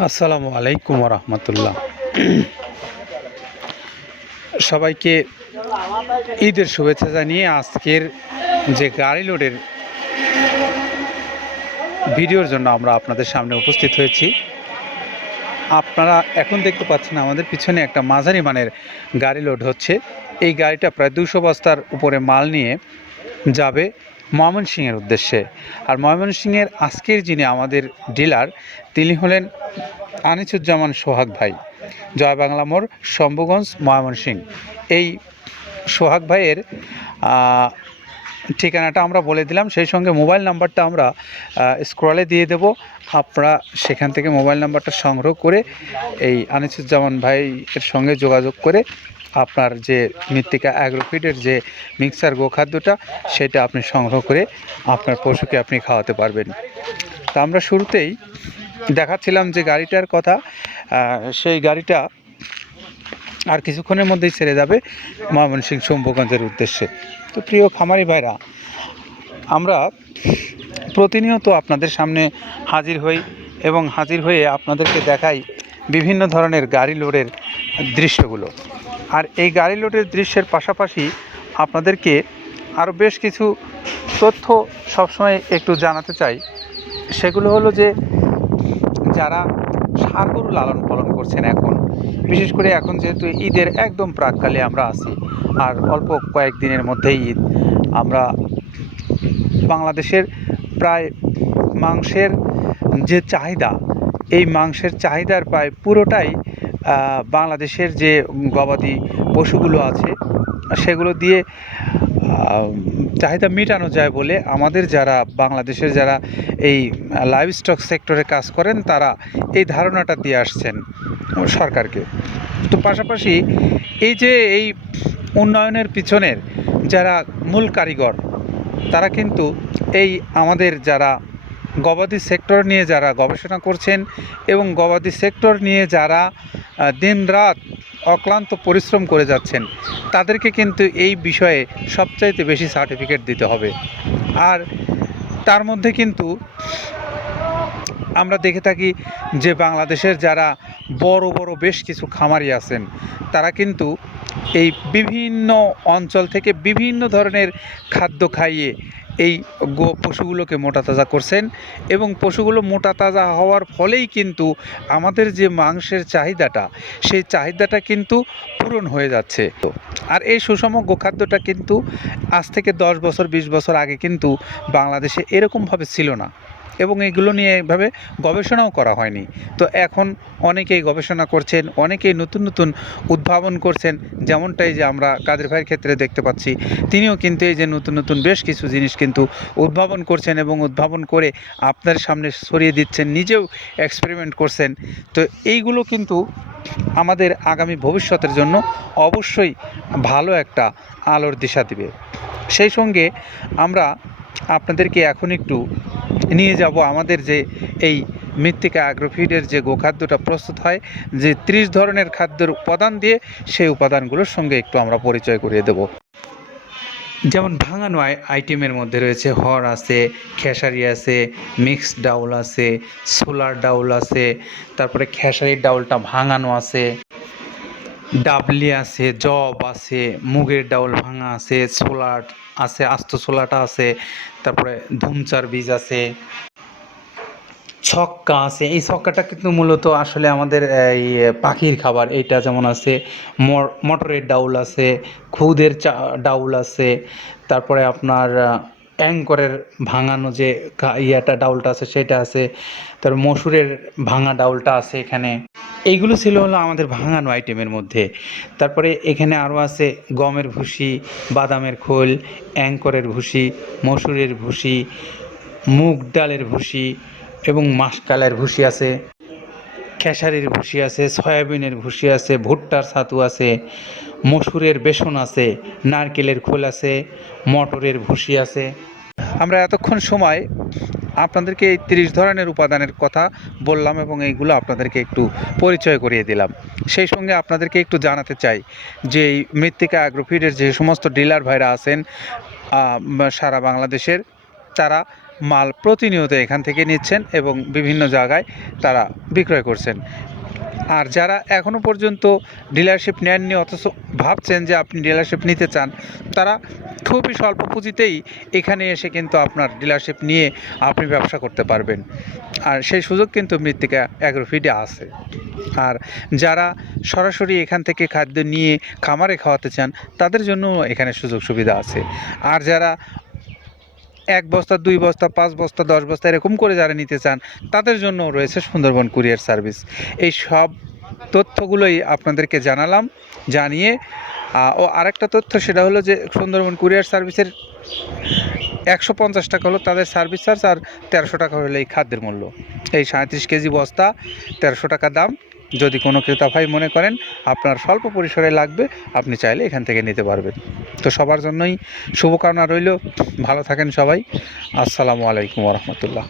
আসসালামু আলাইকুম রহমতুল্লাহ। সবাইকে ঈদের শুভেচ্ছা জানিয়ে আজকের যে গাড়ি লোডের ভিডিওর জন্য আমরা আপনাদের সামনে উপস্থিত হয়েছি। আপনারা এখন দেখতে পাচ্ছেন আমাদের পিছনে একটা মাঝারি মানের গাড়ি লোড হচ্ছে। এই গাড়িটা প্রায় 200 বস্তার উপরে মাল নিয়ে যাবে ময়মনসিংহের উদ্দেশ্যে। আর ময়মনসিংহের আজকের যিনি আমাদের ডিলার, তিনি হলেন আনিসুজ্জামান সোহাগ ভাই, জয় বাংলা মোড়, শম্ভুগঞ্জ, ময়মনসিংহ। এই সোহাগ ভাইয়ের ঠিকানাটা আমরা বলে দিলাম, সেই সঙ্গে মোবাইল নাম্বারটা আমরা স্ক্রলে দিয়ে দেব। আপনারা সেখান থেকে মোবাইল নাম্বারটা সংগ্রহ করে এই আনিসুজ্জামান ভাইয়ের সঙ্গে যোগাযোগ করে আপনার যে মৃত্তিকা অ্যাগ্রোফিডের যে মিক্সার গোখাদ্যটা সেটা আপনি সংগ্রহ করে আপনার পশুকে আপনি খাওয়াতে পারবেন। তা আমরা শুরুতেই দেখাচ্ছিলাম যে গাড়িটার কথা, সেই গাড়িটা আর কিছুক্ষণের মধ্যেই ছেড়ে যাবে ময়মনসিংহ শম্ভুগঞ্জের উদ্দেশ্যে। তো প্রিয় খামারি ভাইরা, আমরা প্রতিনিয়ত আপনাদের সামনে হাজির হই এবং হাজির হয়ে আপনাদেরকে দেখাই বিভিন্ন ধরনের গাড়ি লোডের দৃশ্যগুলো। আর এই গাড়ি লোডের দৃশ্যের পাশাপাশি আপনাদেরকে আরও বেশ কিছু তথ্য সবসময় একটু জানাতে চাই। সেগুলো হলো যে যারা ষাঁড় গরু লালন পালন করছেন এখন, বিশেষ করে এখন যেহেতু ঈদের একদম প্রাককালে আমরা আছি আর অল্প কয়েকদিনের মধ্যেই ঈদ, আমরা বাংলাদেশের প্রায় মাংসের যে চাহিদা, এই মাংসের চাহিদার প্রায় পুরোটাই বাংলাদেশের যে গবাদি পশুগুলো আছে সেগুলো দিয়ে চাহিদা মেটানো যায় বলে আমাদের যারা বাংলাদেশের যারা এই লাইভস্টক সেক্টরে কাজ করেন তারা এই ধারণাটা দিয়ে আসছেন সরকারকে। তো পাশাপাশি এই যে এই উন্নয়নের পিছনের যারা মূল কারিগর, তারা কিন্তু এই আমাদের যারা গবাদি সেক্টর নিয়ে যারা গবেষণা করছেন এবং গবাদি সেক্টর নিয়ে যারা দিনরাত অক্লান্ত পরিশ্রম করে যাচ্ছেন, তাদেরকে কিন্তু এই বিষয়ে সবচাইতে বেশি সার্টিফিকেট দিতে হবে। আর তার মধ্যে কিন্তু আমরা দেখে থাকি যে বাংলাদেশের যারা বড় বড় বেশ কিছু খামারি আছেন, তারা কিন্তু এই বিভিন্ন অঞ্চল থেকে বিভিন্ন ধরনের খাদ্য খাইয়ে এই পশুগুলোকে মোটা তাজা করছেন এবং পশুগুলো মোটা তাজা হওয়ার ফলেই কিন্তু আমাদের যে মাংসের চাহিদাটা, সেই চাহিদাটা কিন্তু পূরণ হয়ে যাচ্ছে। আর এই সুষম গোখাদ্যটা কিন্তু আজ থেকে 10 বছর 20 বছর আগে কিন্তু বাংলাদেশে এরকমভাবে ছিল না এবং এগুলো নিয়ে এভাবে গবেষণাও করা হয়নি। তো এখন অনেকেই গবেষণা করছেন, অনেকেই নতুন নতুন উদ্ভাবন করছেন, যেমনটাই যে আমরা কাদের ভাইয়ের ক্ষেত্রে দেখতে পাচ্ছি, তিনিও কিন্তু এই যে নতুন নতুন বেশ কিছু জিনিস কিন্তু উদ্ভাবন করছেন এবং উদ্ভাবন করে আপনার সামনে ছড়িয়ে দিচ্ছেন, নিজেও এক্সপেরিমেন্ট করছেন। তো এইগুলো কিন্তু আমাদের আগামী ভবিষ্যতের জন্য অবশ্যই ভালো একটা আলোর দিশা দিবে। সেই সঙ্গে আমরা আপনাদেরকে এখন একটু নিয়ে যাব আমাদের যে এই মৃত্তিকা অ্যাগ্রোফিডের যে গোখাদ্যটা প্রস্তুত হয়, যে 30 ধরনের খাদ্যের উপাদান দিয়ে, সেই উপাদানগুলোর সঙ্গে একটু আমরা পরিচয় করিয়ে দেব। যেমন ভাঙানো আইটেমের মধ্যে রয়েছে হড় আছে, খেসারি আছে, মিক্সড ডাউল আছে, সোলার ডাউল আছে, তারপরে খেসারির ডাউলটা ভাঙানো আছে, ডাবলি আছে, জব আছে, মুগের ডাউল ভাঙা আছে, ছোলাট আছে, আস্ত ছোলাটা আছে, তারপরে ধুমচার বীজ আছে, ছক্কা আছে। এই ছক্কাটা কিন্তু মূলত আসলে আমাদের এই পাখির খাবার, এইটা যেমন আছে। মটরের ডাউল আছে, খুদের ডাউল আছে, তারপরে আপনার অ্যাঙ্করের ভাঙানো যে ইয়াটা ডাউলটা আছে সেটা আছে, তারপর মসুরের ভাঙা ডাউলটা আছে এখানে। এইগুলো ছিল হলো আমাদের ভাঙানো আইটেমের মধ্যে। তারপরে এখানে আরও আছে গমের ভুসি, বাদামের খোল, অ্যাঙ্করের ভুসি, মসুরের ভুসি, মুগ ডালের ভুসি এবং মাসকালের ভুসি আছে, খেসারির ভুসি আছে, সয়াবিনের ভুসি আছে, ভুট্টার ছাতু আছে, মসুরের বেসন আছে, নারকেলের খোল আছে, মটরের ভুসি আছে। আমরা এতক্ষণ সময় আপনাদেরকে এই 30 ধরনের উপাদানের কথা বললাম এবং এইগুলো আপনাদেরকে একটু পরিচয় করিয়ে দিলাম। সেই সঙ্গে আপনাদেরকে একটু জানাতে চাই যে এই মৃত্তিকা অ্যাগ্রোফিডের যে সমস্ত ডিলার ভাইরা আছেন সারা বাংলাদেশের, তারা মাল প্রতিনিয়ত এখান থেকে নিচ্ছেন এবং বিভিন্ন জায়গায় তারা বিক্রয় করছেন। আর যারা এখনও পর্যন্ত ডিলারশিপ নেননি অথচ ভাবছেন যে আপনি ডিলারশিপ নিতে চান, তারা খুবই স্বল্প পুঁজিতেই এখানে এসে কিন্তু আপনার ডিলারশিপ নিয়ে আপনি ব্যবসা করতে পারবেন। আর সেই সুযোগ কিন্তু মৃত্তিকা অ্যাগ্রোফিডে আছে। আর যারা সরাসরি এখান থেকে খাদ্য নিয়ে খামারে খাওয়াতে চান, তাদের জন্য এখানে সুযোগ সুবিধা আছে। আর যারা 1 বস্তা 2 বস্তা 5 বস্তা 10 বস্তা এরকম করে যারা নিতে চান, তাদের জন্য রয়েছে সুন্দরবন কুরিয়ার সার্ভিস। এই সব তথ্যগুলোই আপনাদেরকে জানালাম। জানিয়ে ও আরেকটা তথ্য, সেটা হলো যে সুন্দরবন কুরিয়ার সার্ভিসের 150 টাকা হলো তাদের সার্ভিস চার্জ, আর 1300 টাকা হলো এই খাদ্যের মূল্য। এই 37 কেজি বস্তা 1300 টাকা দাম। যদি কোনো ক্রেতা ভাই মনে করেন আপনার স্বল্প পরিসরে লাগবে, আপনি চাইলে এখান থেকে নিতে পারবেন। তো সবার জন্যই শুভকামনা রইল। ভালো থাকেন সবাই। আসসালামু আলাইকুম ওয়া রাহমাতুল্লাহ।